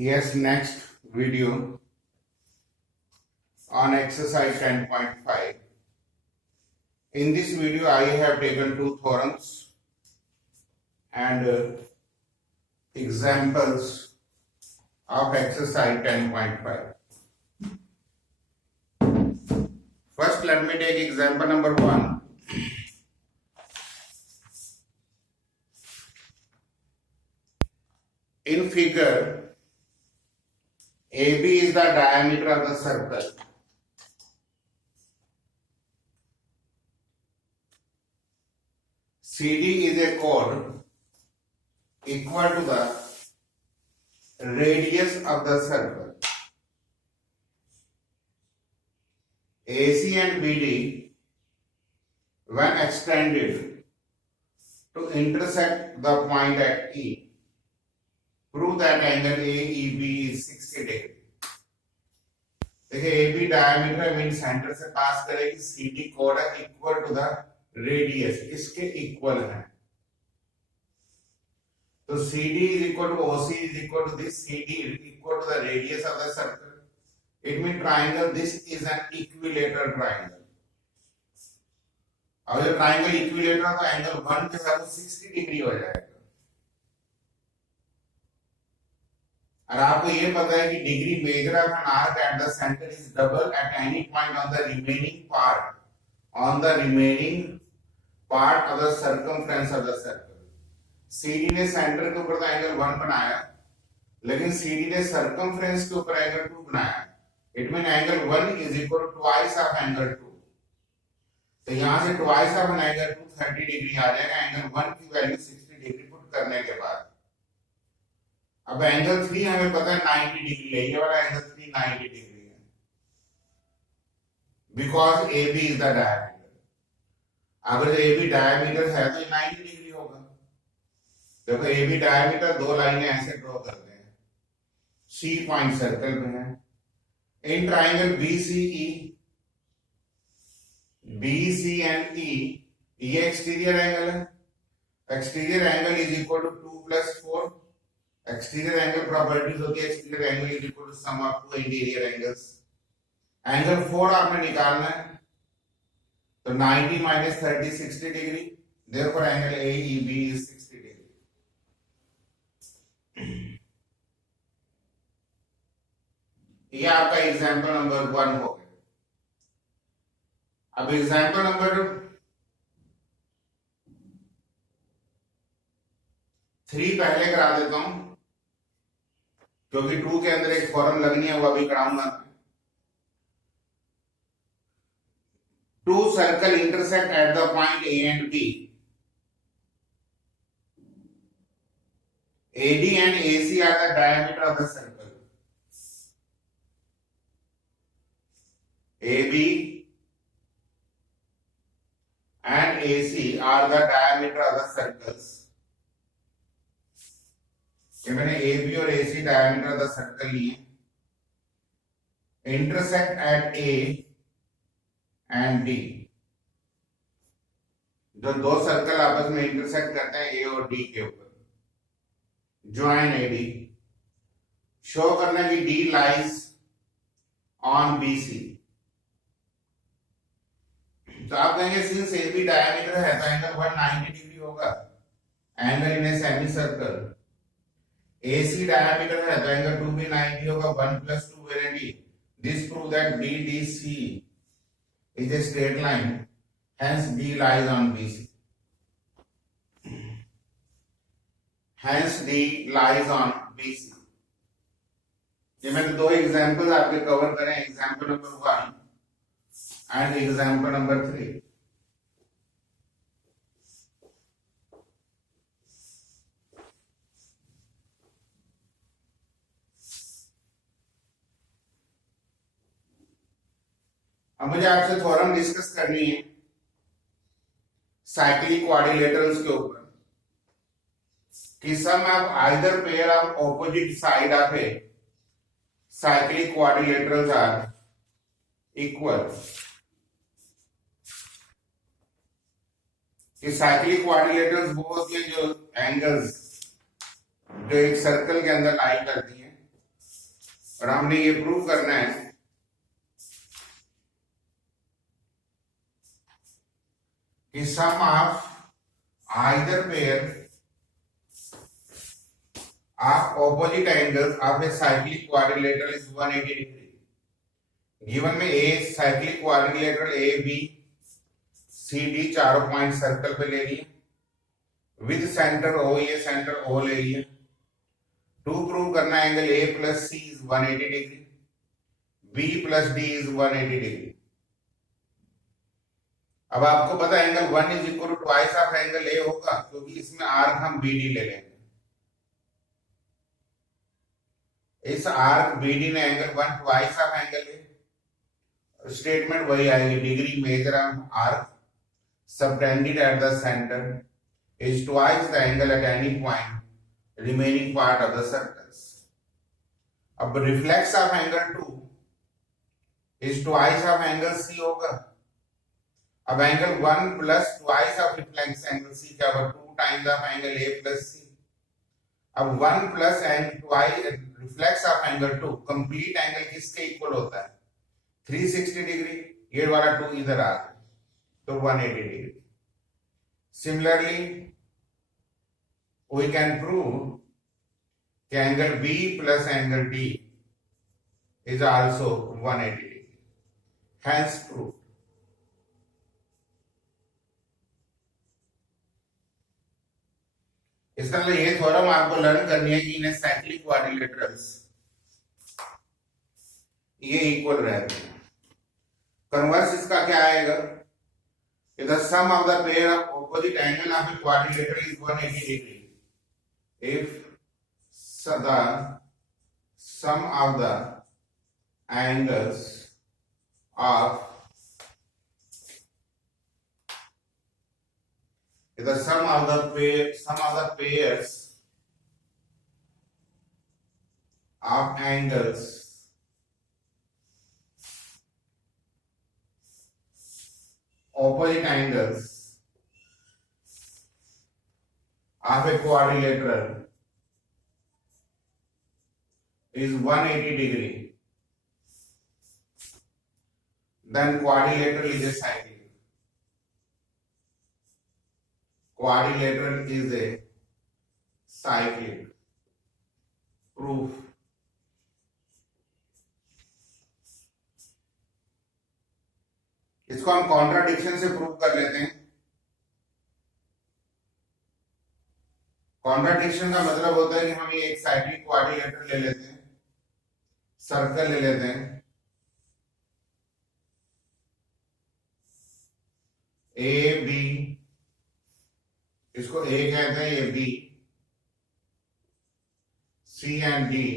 Yes, next video on exercise 10.5. In this video, I have taken two theorems and examples of exercise 10.5. First, let me take example number 1. In figure, AB is the diameter of the circle. CD is a chord equal to the radius of the circle. AC and BD, when extended to intersect the point at E, prove that angle AEB is 60 degree. देखिए AB diameter mean centre से पास करेगी, CD code है equal to the radius, इसके इक्वल है. तो CD is equal to OC is equal to this, CD is equal to the radius of the circle. It means triangle this is an equilateral triangle. अब जब triangle equilateral है तो एंगल 1 जो है वो 60 डिग्री हो जाएगा. और आपको ये पता है कि degree measure of an arc at the centre is double at any point on the remaining part of the circumference of the circle. CD ने सेंटर के ऊपर तो एंगल 1 बनाया, लेकिन सीडी ने सर्कमफ्रेंस के ऊपर एंगल 2 बनाया. It mean angle 1 is equal to twice of angle 2. तो यहां से twice of an angle 2 30 degree आ जाएगा. एंगल 1 की वैल्यू 60 डिग्री पुट करने के बाद अब एंगल 3 हमें पता है 90 डिग्री है. ये वाला एंगल 3 90 डिग्री है because A B is the diameter. अगर ए बी डायमीटर है तो 90 डिग्री होगा. देखो ए बी डायमीटर दो लाइनें ऐसे ड्रॉ करते हैं. सी पॉइंट सर्कल में है. In triangle BC and E, ये एक्सटीरियर एंगल है. Exterior angle is equal to 2 + 4. Exterior angle properties होती है exterior angle is equal to sum of two interior angles. Angle 4 आपने निकालना है तो 90 - 30 60 degree. Therefore angle AEB is 60 degree. ये आपका एग्जांपल नंबर 1 हो गया. अब एग्जांपल नंबर 3 पहले करा देता हूं क्योंकि 2 के अंदर एक फॉर्म लगनी है, वो अभी कराऊंगा. 2 circle intersect at the point A and B. AD and AC are the diameter of the circle. AB and AC are the diameter of the circles. कि मैंने AB और AC diameter of the circle लिए. Intersect at A and D. जो दो सर्कल आपस में इंटरसेक्ट करते हैं A और D के ऊपर, ज्वाइन AD. शो करना कि D लाइज ऑन BC. तो आप कहेंगे सिंस AB डायमीटर है तो एंगल 190 डिग्री होगा. Angle in a semi circle. AC diameter है तो एंगल 2 भी 90 होगा. 1 + 2 variety. This prove that BDC is a straight line, hence D lies on BC. Hence D lies on BC. ये मैंने दो एग्जांपल आपके कवर करें, example number 1 and example number 3. अब मुझे आपसे थ्योरम डिस्कस करनी है साइक्लिक क्वाड्रिलेटरल्स के ऊपर कि sum of either pair of opposite side of a cyclic quadrilaterals are equal. कि साइक्लिक क्वाड्रिलेटरल्स वो होती है जो एंगल्स जो एक सर्कल के अंदर लाई करती हैं और हमने ये प्रूव करना है कि sum of either pair of opposite angles of a cyclic quadrilateral is 180 degree. Given में a cyclic quadrilateral A B C D चारों पॉइंट सर्कल पे ले लिए विद सेंटर ओ, ये सेंटर ओ ले लिए। टू प्रूव करना angle A plus C is 180 degree, B plus D is 180 degree. अब आपको पता angle 1 is equal to twice of angle A होगा, क्योंकि इसमें आर्क हम बी डी ले लेंगे। इस आर्क बी डी ने एंगल 1 ट्वाइस ऑफ एंगल ए, स्टेटमेंट वही आएगी, degree measure of arc subtended at the center is twice the angle at any point remaining part of the circles. अब reflex of angle 2 is twice of angle C होगा। अब angle 1 plus twice of reflex angle C क्या होगा, 2 times of angle A plus C। अब 1 plus and twice reflex of angle 2 complete angle किसके इक्वल होता है, 360 डिग्री। ये वाला 2 इधर आ गया तो 180 degree. Similarly, we can prove that angle B plus angle D is also 180 degree. Hence proved. इसका मतलब ये थ्योरम आपको लर्न करनी है कि इन साइक्लिक क्वाड्रिलेटरल्स ये इक्वल रहते हैं। कन्वर्स इसका क्या आएगा, the sum of the pair of opposite angle of a quadrilateral is 180 degree if the sum of the angles of the sum of the pairs of angles opposite angles of a quadrilateral is 180 degree, then quadrilateral is a cyclic. Quadrilateral is a cyclic. Proof. इसको हम कॉन्ट्राडिक्शन से प्रूव कर लेते हैं। कॉन्ट्राडिक्शन का मतलब होता है कि हम ये एक साइक्लिक क्वाड्रिलेटरल ले लेते हैं, सर्कल ले लेते हैं, ए बी, इसको ए कहते हैं, ये बी, सी एंड डी,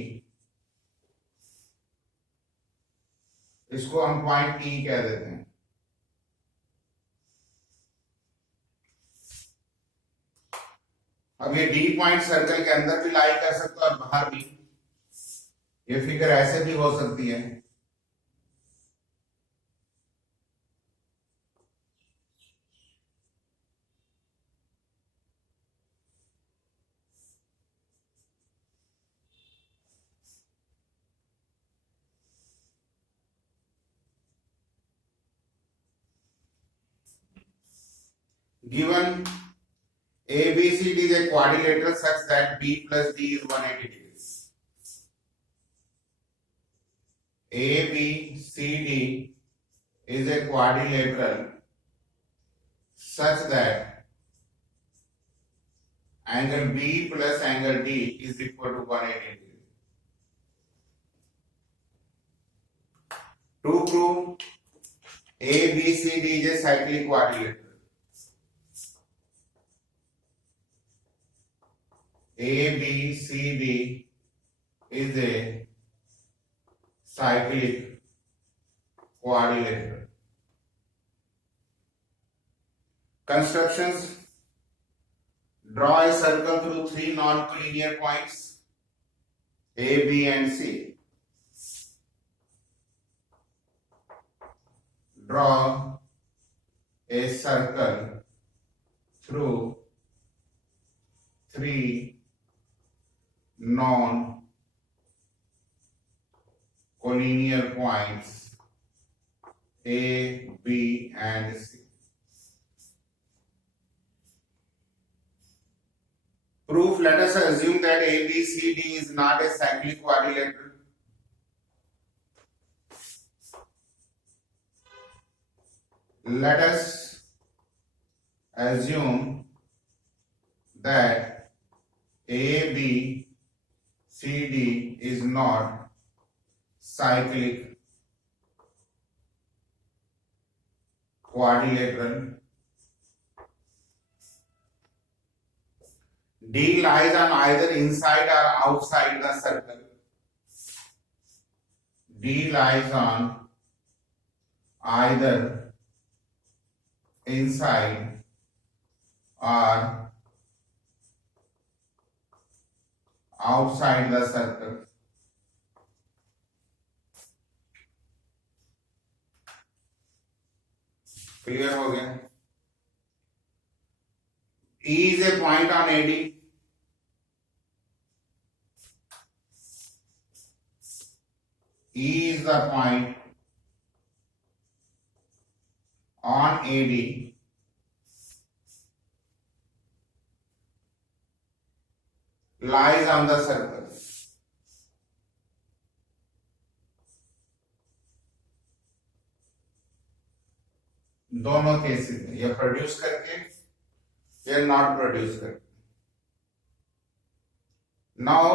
इसको हम पॉइंट ई कह देते हैं। अब ये डी पॉइंट सर्कल के अंदर भी लाई कर सकता है और बाहर भी। ये फिगर ऐसे भी हो सकती है, given ABCD is a quadrilateral such that B plus D is 180 degrees. ABCD is a quadrilateral such that angle B plus angle D is equal to 180 degrees. To prove ABCD is a cyclic quadrilateral, ABCD is a cyclic quadrilateral. Constructions: draw a circle through three non-collinear points A, B and C. Draw a circle through three non collinear points A, B and C. Proof, let us assume that ABCD is not a cyclic quadrilateral. Let us assume that ABCD is not cyclic quadrilateral. D lies on either inside or outside the circle. D lies on either inside or outside the circle. Clear हो गया? E is a point on AD. E is the point on AD lies on the circle. दोनों केसेस में या प्रोड्यूस करके या not produce करके. Now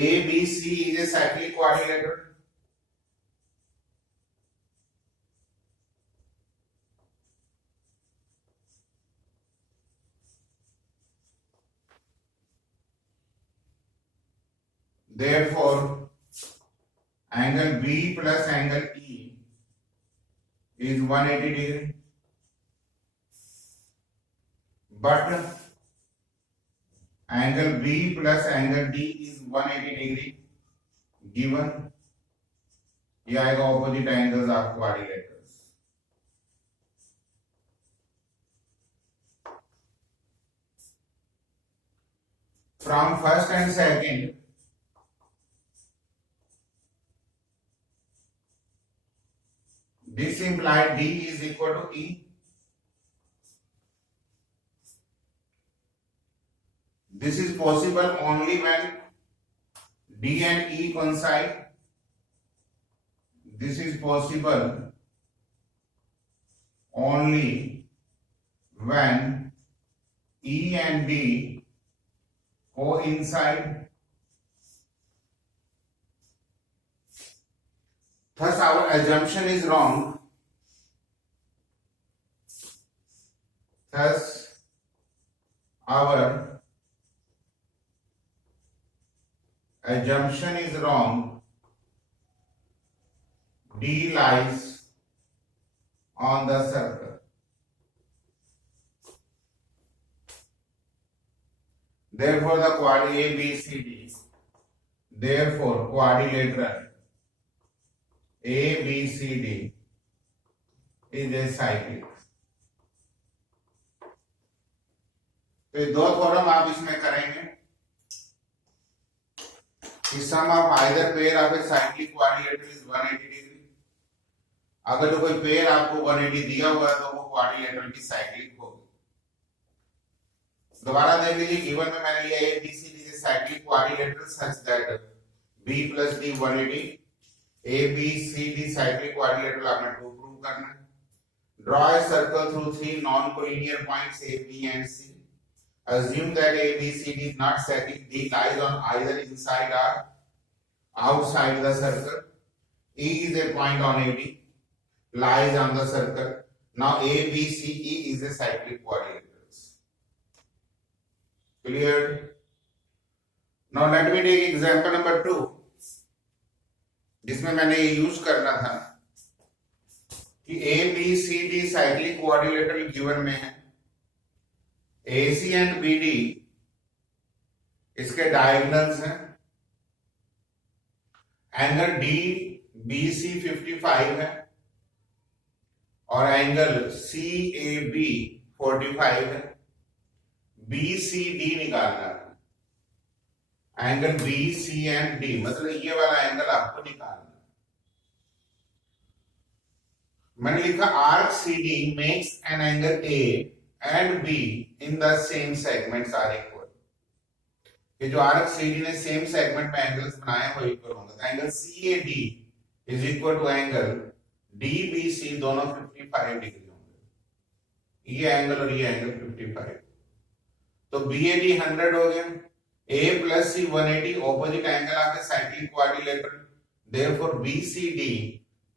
ABC is a cyclic quadrilateral. Therefore, angle B plus angle E is 180 degree. But angle B plus angle D is 180 degree given. ये आएगा opposite angles of quadrilaterals. From first and second, this implies D is equal to E. This is possible only when D and E coincide. This is possible only when E and D coincide. Thus, our assumption is wrong. Thus, our assumption is wrong. D lies on the circle. Therefore, the ABCD. Therefore, quadrilateral ABCD is a cyclic. तो दो थ्योरम आप इसमें करेंगे. Sum of either pair of a cyclic quadrilateral is 180 degree. अगर तो कोई पेयर आपको 180 दिया हुआ है तो वो क्वाड्रिलेटरल की साइक्लिक होगी. दोबारा देख लीजिए, गिवन में मैंने लिया ABCD is a cyclic quadrilateral such that B plus D 180. ABCD cyclic quadrilateral आपने प्रूव करना है. Draw a circle through three non-collinear points A, B and C. Assume that ABCD is not cyclic. D lies on either inside or outside the circle. E is a point on AD, lies on the circle. Now ABCE is a cyclic quadrilateral. Clear? Now let me take example number 2, जिसमें मैंने ये यूज करना था कि ABCD cyclic quadrilateral given में है. AC and BD इसके डायगोनल्स हैं. एंगल DBC 55 है और एंगल CAB 45 है. BCD निकालना है. एंगल BCD मतलब ये वाला एंगल आपको निकालना है. मैंने लिखा arc C D makes an angle A and B in the same segments are equal. कि जो आर्क सी डी ने सेम सेगमेंट में एंगल्स बनाए वो इक्वल होंगे। तो angle C A D is equal to angle D B C, दोनों 55 डिग्री होंगे। ये एंगल और ये एंगल 55। तो बी ए डी 100 हो गया, A plus C 180, opposite angle आपके cyclic quadrilateral. Therefore B C D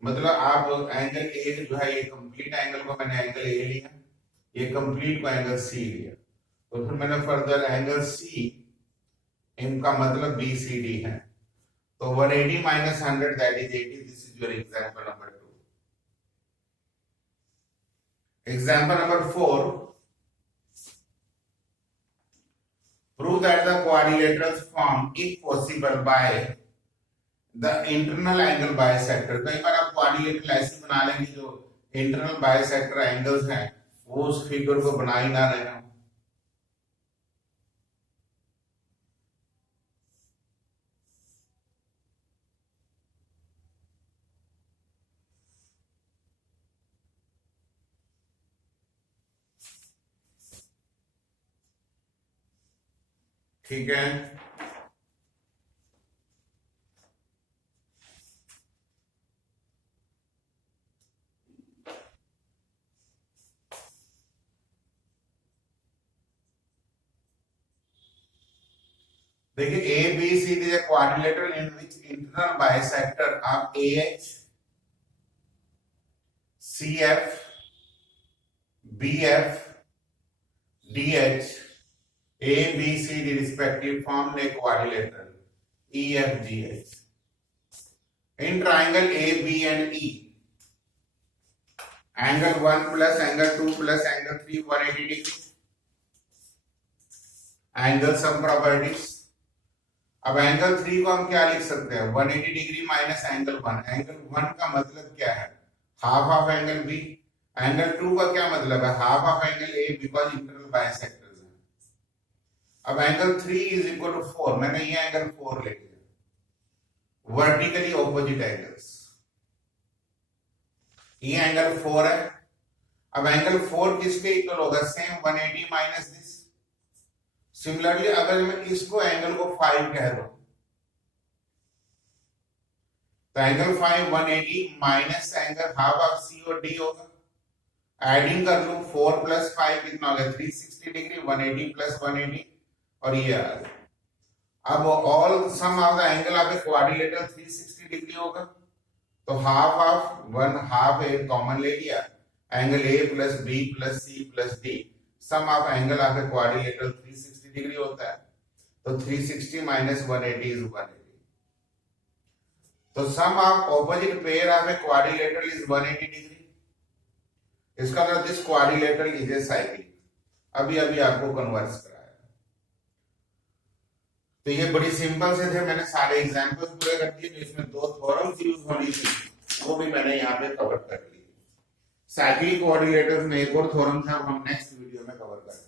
मतलब आप एंगल ए जो है ये कंप्लीट एंगल को मैंने एंगल ए लिया, ये कंप्लीट को एंगल सी लिया। तो फिर मैंने फर्दर एंगल सी इनका मतलब बी सी डी है। तो 180 minus 100 that is 80. This is your example number 2. Example number 4. Prove that the quadrilaterals form if possible by the internal angle bisector. कई बार आप क्वाड्रिलेटरल ऐसे बना लेंगे जो इंटरनल बाइसेक्टर एंगल्स हैं वो उस फिगर को बना ही ना रहे हो। ठीक है, देखिए A B C is a quadrilateral in which internal bisector of AH, CF, BF, DH, A, B, C, D respective form a quadrilateral EFGH. In triangle A, B and E, angle 1 plus angle 2 plus angle 3 180 degree. Angle sum properties. अब एंगल 3 को हम क्या लिख सकते हैं, 180 degree minus angle 1। एंगल 1 का मतलब क्या है, half of angle B. Angle 2 का क्या मतलब है, half of angle A, because internal bisectors हैं। अब एंगल 3 इज इक्वल टू 4, मैंने ये एंगल 4 ले लिया, वर्टिकली ऑपोजिट एंगल्स। ये एंगल 4 है। अब एंगल 4 किसके इक्वल होगा, सेम 180 माइनस दिस। सिमिलरली अगर मैं इसको एंगल को 5 कह दूं तो angle 5 180 minus angle half of C और डी होगा। एडिंग कर लूं 4 प्लस 5 कितना हो गया, 360 डिग्री, 180 प्लस 180 और ये आ गया। अब all sum of the angle of a quadrilateral 360 degree होगा। तो half of 1 half a common ले लिया, angle A plus B plus C plus D, sum of angle of a quadrilateral 360 degree होता है। तो 360 माइनस 180 इज 180। तो sum of opposite pair of a quadrilateral is 180 degree. इसका मतलब this quadrilateral is a cyclic. अभी अभी आपको कन्वर्स कराया। तो ये बड़ी सिंपल से थे, मैंने सारे एग्जांपल्स पूरे कर दिए। तो इसमें 2 थ्योरम्स यूज होनी थी वो भी मैंने यहाँ पे कवर कर ली। साइक्लिक क्वाड्रिलेटरल में एक और थ्योरम था, हम नेक्स्ट वीडियो में कवर करेंगे।